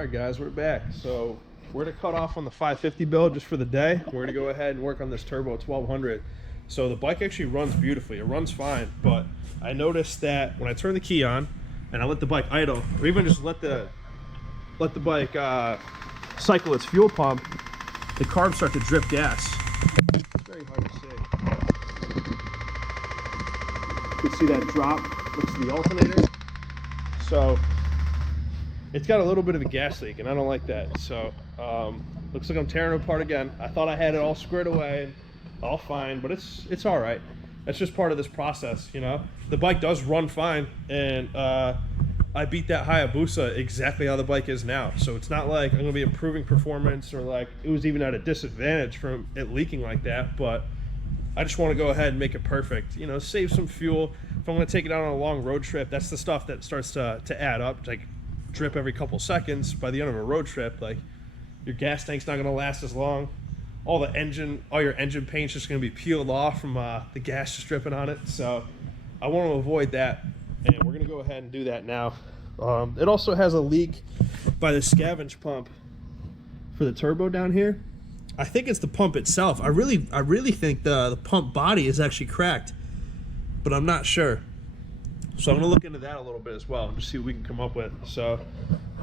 Alright guys, we're back. So we're going to cut off on the 550 build just for the day. We're going to go ahead and work on this Turbo 1200. So the bike actually runs beautifully. It runs fine, but I noticed that when I turn the key on and I let the bike idle, or even just let the bike cycle its fuel pump, the carbs start to drip gas. It's very hard to see. You can see that drop. Looks to the alternator. So it's got a little bit of a gas leak, and I don't like that. So looks like I'm tearing it apart again. I thought I had it all squared away and all fine, but it's all right. That's just part of this process, you know. The bike does run fine, and I beat that Hayabusa exactly how the bike is now. So it's not like I'm gonna be improving performance or like it was even at a disadvantage from it leaking like that, but I just want to go ahead and make it perfect, you know, save some fuel. If I'm gonna take it out on a long road trip, that's the stuff that starts to add up, like drip every couple seconds. By the end of a road trip, like your gas tank's not gonna last as long. All your engine paint's just gonna be peeled off from the gas just dripping on it. So I want to avoid that, and we're gonna go ahead and do that now. It also has a leak by the Scavenge pump for the turbo down here. I think it's the pump itself. I really think the pump body is actually cracked, but I'm not sure. So I'm gonna look into that a little bit as well and just see what we can come up with. So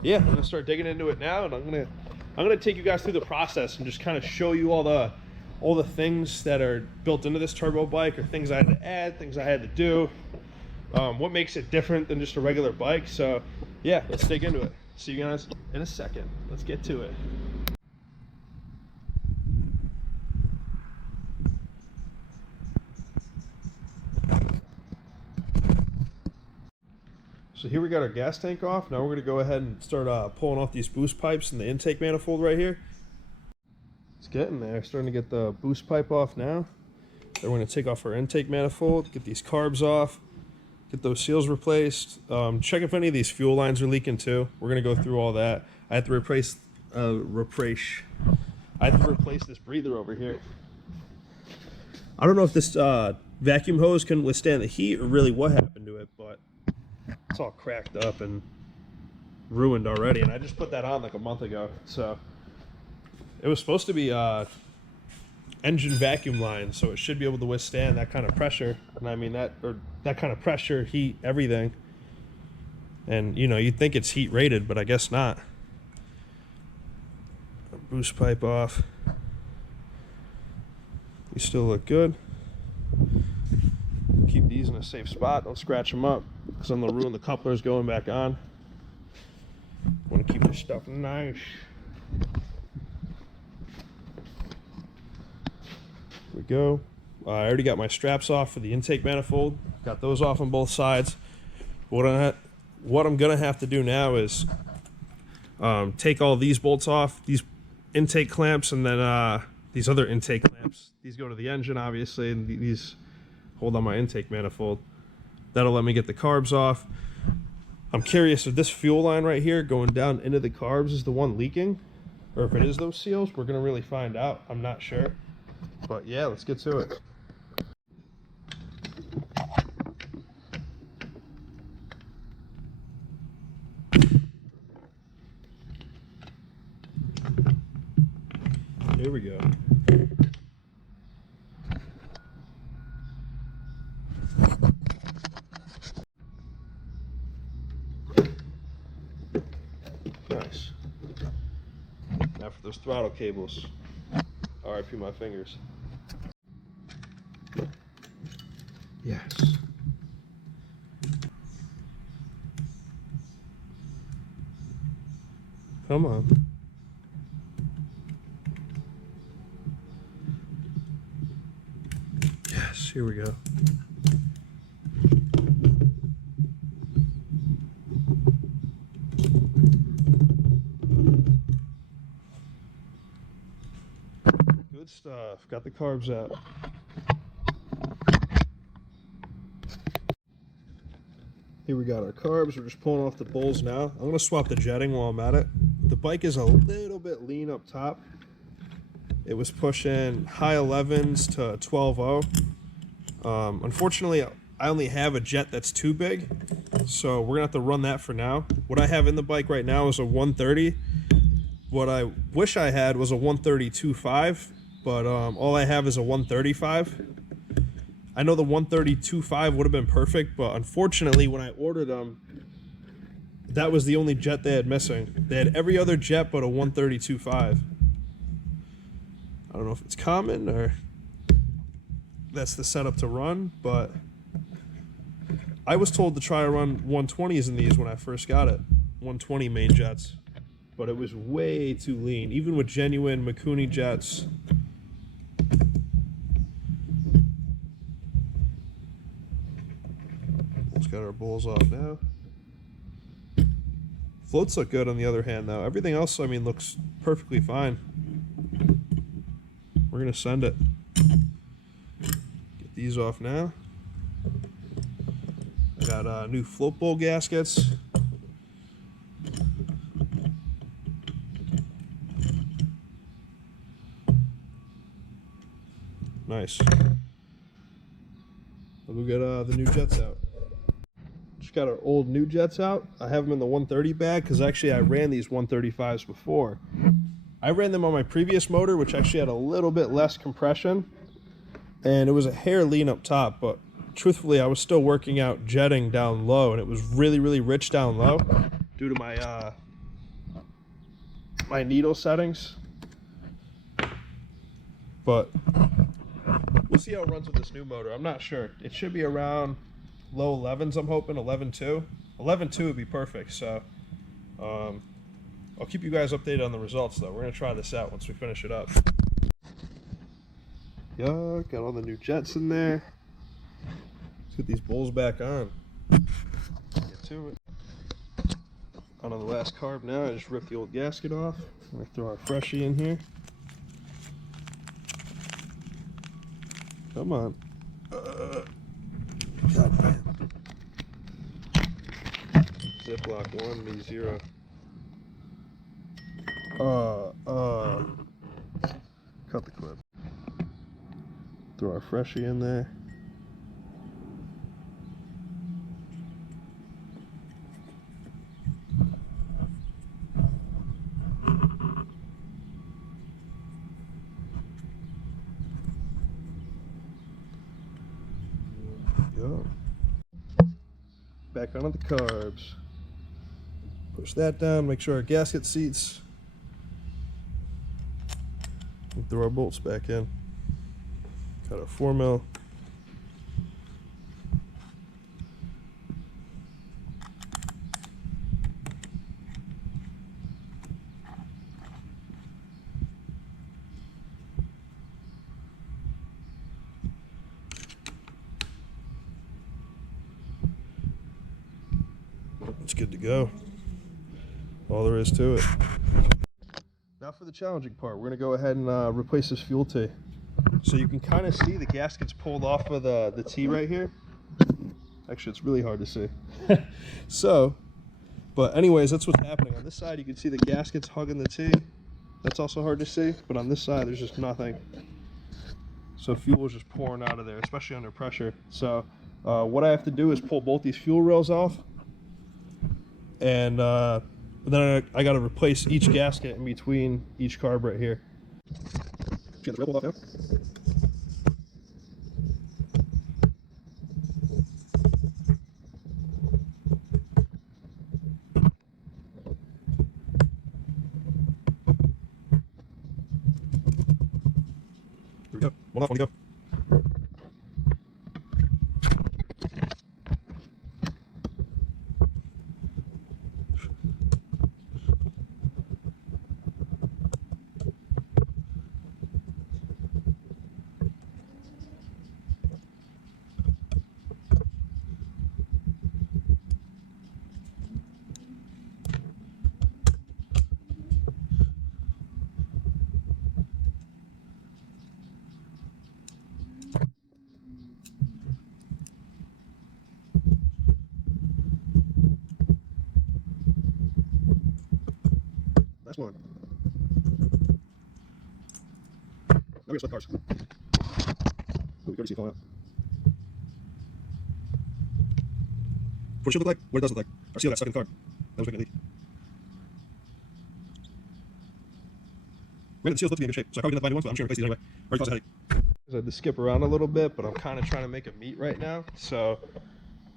yeah, I'm gonna start digging into it now, and I'm gonna take you guys through the process and just kind of show you all the things that are built into this turbo bike, or things I had to add, things I had to do, what makes it different than just a regular bike. So yeah, let's dig into it. See you guys in a second. Let's get to it. So here we got our gas tank off. Now we're going to go ahead and start pulling off these boost pipes and the intake manifold right here. It's getting there. Starting to get the boost pipe off now. Then we're going to take off our intake manifold, get these carbs off, get those seals replaced. Check if any of these fuel lines are leaking too. We're going to go through all that. I have to replace this breather over here. I don't know if this vacuum hose can withstand the heat or really what happened to it, but it's all cracked up and ruined already, and I just put that on like a month ago. So it was supposed to be engine vacuum line, so it should be able to withstand that kind of pressure. And I mean that kind of pressure, heat, everything. And you know, you'd think it's heat rated, but I guess not. Boost pipe off. These still look good. Keep these in a safe spot. Don't scratch them up, because I'm going to ruin the couplers going back on. Want to keep this stuff nice. Here we go. I already got my straps off for the intake manifold. Got those off on both sides. What I'm going to have to do now is take all these bolts off, these intake clamps, and then these other intake clamps. These go to the engine, obviously, and these hold on my intake manifold. That'll let me get the carbs off. I'm curious if this fuel line right here going down into the carbs is the one leaking, or if it is those seals. We're gonna really find out. I'm not sure, but yeah, let's get to it. Here we go. Nice. Now for those throttle cables. RIP my fingers. Yes. Come on. Yes, here we go. Good stuff. Got the carbs out. Here we got our carbs. We're just pulling off the bowls now. I'm going to swap the jetting while I'm at it. The bike is a little bit lean up top. It was pushing high 11s to 12.0. Unfortunately, I only have a jet that's too big, so we're gonna have to run that for now. What I have in the bike right now is a 130. What I wish I had was a 130.25, but all I have is a 135. I know the 130.25 would have been perfect, but unfortunately when I ordered them, that was the only jet they had missing. They had every other jet but a 130.25. I don't know if it's common or that's the setup to run, but I was told to try to run 120s in these when I first got it. 120 main jets. But it was way too lean. Even with genuine Mikuni jets. Let's get our bowls off now. Floats look good on the other hand though. Everything else, I mean, looks perfectly fine. We're gonna send it. Get these off now. I got new float bowl gaskets. Nice. I'll go get the new jets out. Just got our old new jets out. I have them in the 130 bag because actually I ran these 135s before. I ran them on my previous motor, which actually had a little bit less compression, and it was a hair lean up top, but truthfully, I was still working out jetting down low, and it was really, really rich down low due to my my needle settings. But we'll see how it runs with this new motor. I'm not sure. It should be around low 11s, I'm hoping, 11.2. 11.2 would be perfect, so I'll keep you guys updated on the results, though. We're going to try this out once we finish it up. Yeah, got all the new jets in there. Let's get these bowls back on. Get to it. On the last carb now, I just ripped the old gasket off. I'm going to throw our freshie in here. Come on. God damn. Ziploc 1, me 0. Cut the clip. Throw our freshie in there. Go. Back onto the carbs. Push that down, make sure our gasket seats. And throw our bolts back in. Got our 4mm. It's good to go. All there is to it. Now for the challenging part, we're going to go ahead and replace this fuel T. So you can kind of see the gaskets pulled off of the T right here. Actually, it's really hard to see. But anyways, that's what's happening. On this side, you can see the gaskets hugging the T. That's also hard to see. But on this side, there's just nothing. So fuel is just pouring out of there, especially under pressure. So what I have to do is pull both these fuel rails off. And then I got to replace each gasket in between each carb right here. Get the rebel off now. Here we go. One off, one to go. Last one. Now we're going to split cars. Oh, we can already see it falling out. what it should look like, what it does look like. Our seal got stuck in the car. That was making a leak. Granted, the seals look to be in good shape, so I probably get the new ones, but I'm sure replace these anyway. Already caused a headache. I had to skip around a little bit, but I'm kind of trying to make a meet right now. So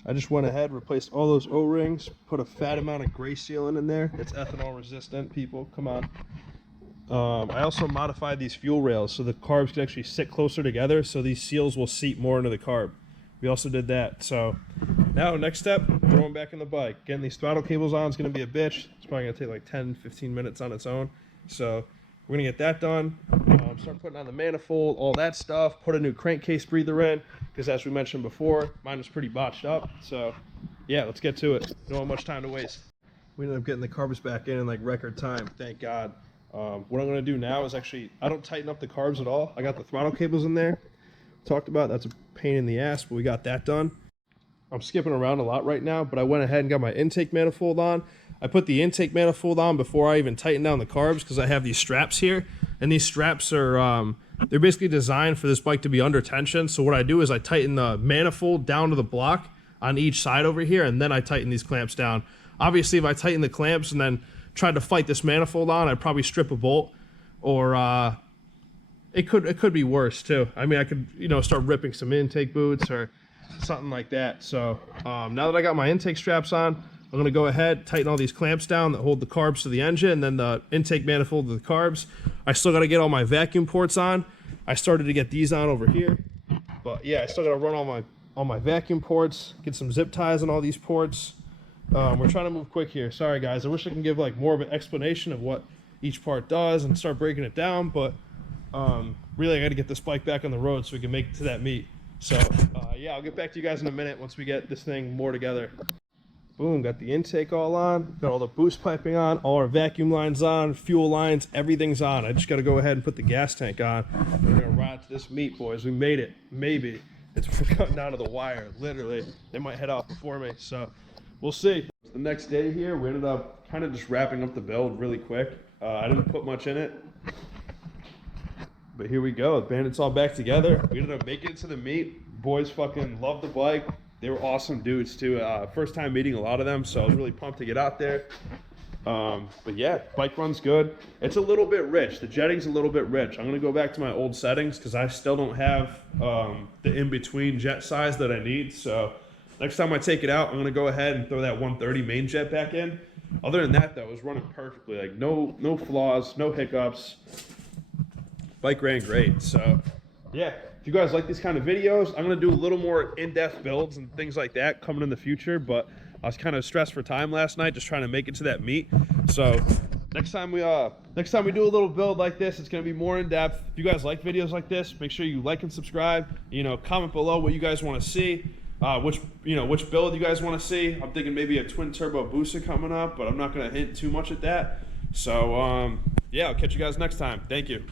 I just went ahead, replaced all those O-rings, put a fat amount of gray sealant in there. It's ethanol resistant, people. Come on. I also modified these fuel rails so the carbs can actually sit closer together, so these seals will seat more into the carb. We also did that. So now next step, throwing back in the bike. Getting these throttle cables on is going to be a bitch. It's probably going to take like 10-15 minutes on its own. So we're going to get that done. Start putting on the manifold, all that stuff. Put a new crankcase breather in because, as we mentioned before, mine was pretty botched up. So yeah, let's get to it. Don't have much time to waste. We ended up getting the carbs back in like record time. Thank God. What I'm going to do now is actually, I don't tighten up the carbs at all. I got the throttle cables in there. Talked about, that's a pain in the ass, but we got that done. I'm skipping around a lot right now, but I went ahead and got my intake manifold on. I put the intake manifold on before I even tighten down the carbs because I have these straps here, and these straps are they're basically designed for this bike to be under tension. So what I do is I tighten the manifold down to the block on each side over here, and then I tighten these clamps down. Obviously, if I tighten the clamps and then tried to fight this manifold on, I'd probably strip a bolt, or it could be worse too. I mean, I could, you know, start ripping some intake boots or something like that. So now that I got my intake straps on, I'm going to go ahead, tighten all these clamps down that hold the carbs to the engine, and then the intake manifold to the carbs. I still got to get all my vacuum ports on. I started to get these on over here, but yeah, I still got to run all my vacuum ports, get some zip ties on all these ports. We're trying to move quick here. Sorry guys, I wish I can give like more of an explanation of what each part does and start breaking it down, but really I got to get this bike back on the road so we can make it to that meet. So yeah, I'll get back to you guys in a minute once we get this thing more together. Boom, got the intake all on, got all the boost piping on, all our vacuum lines on, fuel lines, everything's on. I just got to go ahead and put the gas tank on. We're gonna ride to this meet, boys. We made it, maybe. It's cutting down to the wire, literally. They might head off before me, so we'll see. The next day here, we ended up kind of just wrapping up the build really quick. I didn't put much in it, but here we go. The Bandit's all back together. We ended up making it to the meet. Boys fucking loved the bike. They were awesome dudes too. First time meeting a lot of them, so I was really pumped to get out there. But yeah, bike runs good. It's a little bit rich. The jetting's a little bit rich. I'm gonna go back to my old settings because I still don't have the in-between jet size that I need. So next time I take it out, I'm gonna go ahead and throw that 130 main jet back in. Other than that though, it was running perfectly. Like no flaws, no hiccups. Bike ran great. So yeah, if you guys like these kind of videos, I'm going to do a little more in-depth builds and things like that coming in the future, but I was kind of stressed for time last night just trying to make it to that meet. So next time we do a little build like this, it's going to be more in-depth. If you guys like videos like this, make sure you like and subscribe. You know, comment below what you guys want to see, which build you guys want to see. I'm thinking maybe a twin turbo booster coming up, but I'm not going to hint too much at that. So yeah, I'll catch you guys next time. Thank you.